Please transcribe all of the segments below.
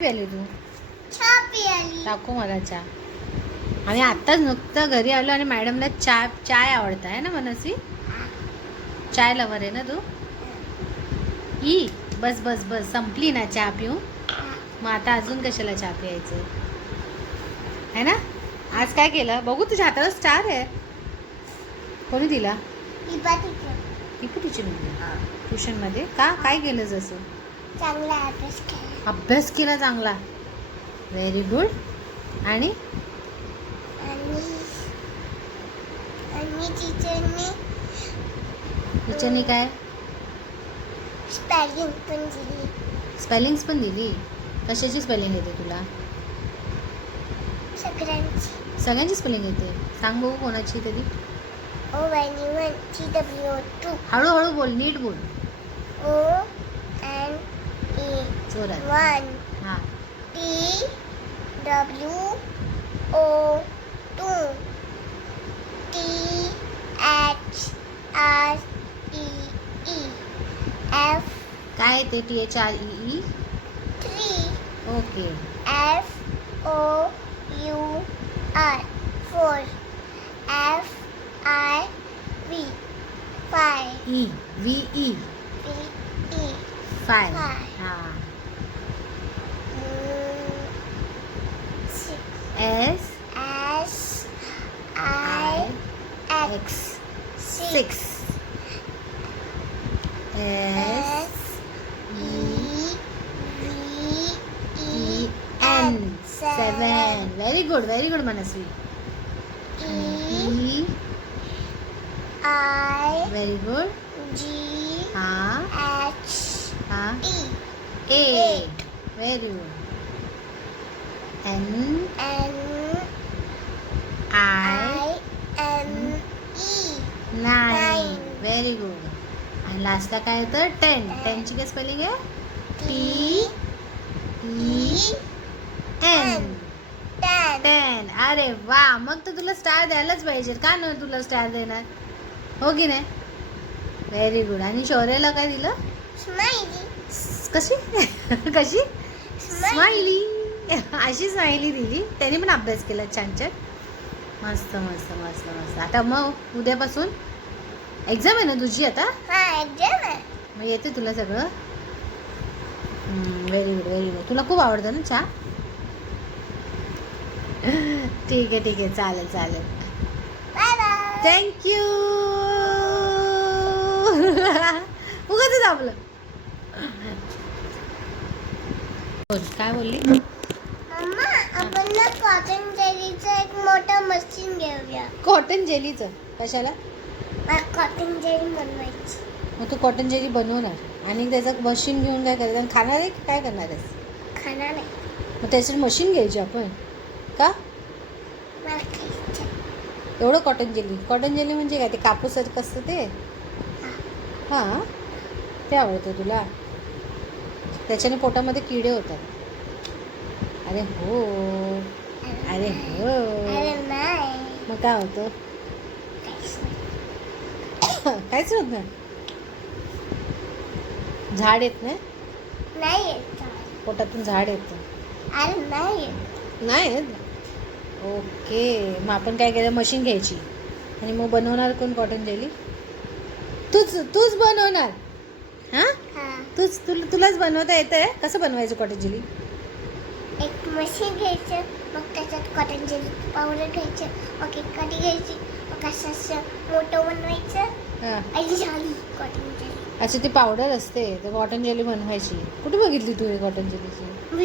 प्याली तू? चहा प्याली. टाकू मला चहा. आम्ही आत्ताच नुकतं घरी आलो आणि मॅडमला चहा चाय आवडत आहे ना मनसी? चाय लवर आहे ना तू? ई बस बस बस. संपली ना चहा पिऊ मग आता अजून कशाला चहा प्यायचं आहे ना? आज काय केलं? बघू तुझ्या हाताला स्टार आहे. कोणी दिला? टिपू टीचर ट्युशनमध्ये का? काय केलं जसं चांगला अभ्यास केला. अभ्यास केला चांगला. व्हेरी गुड आणि? आणि आणि टीचरने टीचरनी काय? स्पेलिंग पण दिली. स्पेलिंग्स पण दिली. कशाची स्पेलिंग येते तुला? सगळ्यांची. सगळ्यांची स्पेलिंग येते. सांग बघू कोणाची तरी. O one T W two हळूहळू बोल नीट बोल. ओ एन ए जोरात वन हां T W O two T H R E E F काय येते T H R E E three okay F O U R. Four. F I V. Five. E V E V E. Five Five. हां six. S E V E N seven. Very good, very good, Manasvi. E I very good. G R H R E eight. Very good. N N I आणि लास्टला काय येतं ten टेनची काय spelling आहे T E N ten अरे वा मग तर तुला स्टार द्यायलाच पाहिजे. का न तुला स्टार देणार? हो की नाही? व्हेरी गुड आणि शौर्याला काय दिलं? कशी? कशी? स्माइली अशी स्माइली दिली. त्याने पण अभ्यास केला छान छान. मस्त मस्त मस्त मस्त. आता मग उद्यापासून एक्झाम आहे ना तुझी आता? हा exam आहे. मग येते तुला सगळं. व्हेरी गुड व्हेरी गुड तुला खूप आवडतं ना चहा? ठीक आहे ठीक आहे. चालेल चालेल. थँक्यू उगाच आपलं बोल काय बोलली? मम्मा आपण ना कॉटन जेलीचं एक मोठं मशीन घेऊया. कॉटन जेलीचं कशाला? कॉटन जेली बनवायची. मग तू कॉटन जेली बनवणार. आणि त्याचं मशीन घेऊन काय करायचं आणि खाणार आहे की काय करणार आहेस? खाणार नाही मग त्यासाठी मशीन घ्यायची आपण. का? मला खायचं एवढं कॉटन जेली कॉटन जेली म्हणजे काय? ते कापूसाचं असतं ते? हां. ते आवडतं तुला? त्याच्याने पोटामध्ये किडे होतात. अरे हो. अरे हो. मग काय होतं. काहीच होत नाही. झाड येत नाही? नाही येत पोटातून झाड येतं. अरे नाही येत. ओके. मग आपण काय केलं? मशीन घ्यायची. आणि मग बनवणार कोण कॉटन जेली तूच तूच बनवणार. हां? हा. तूच तुला तुलाच बनवता येतं आहे कसं बनवायचं कॉटन जेली एक मशीन घ्यायचं मग त्याच्यात कॉटन जेली पावडर घ्यायचं मग एक कढी घ्यायची मग असं असं मोठं बनवायचं हां. अच्छा ती पावडर असते तर कॉटन जेली बनवायची. कुठे बघितली तू ही कॉटन जेलीची मग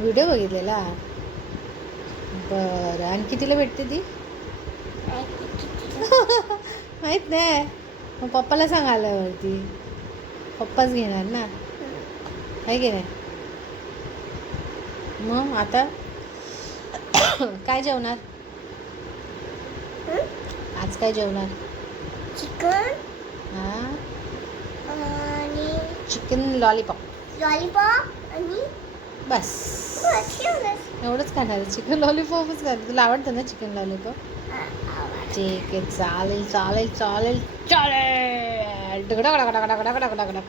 व्हिडिओ बघितलेला? बरं आणि कितीला भेटते ती? माहीत नाही. मग पप्पाला सांग आल्यावरती. पप्पाच घेणार ना? आहे की नाही? मग आता काय जेवणार? आज काय जेवणार? चिकन हां आणि चिकन लॉलीपॉप लॉलीपॉप आणि बस बस एवढंच. एवढंच खाणार चिकन लॉलीपॉपच खाणार तुला आवडतं ना चिकन लॉलीपॉप हा. ठीक आहे चालेल चालेल चालेल चालेल डगडा गडा गडा गडा गडा गडा गडा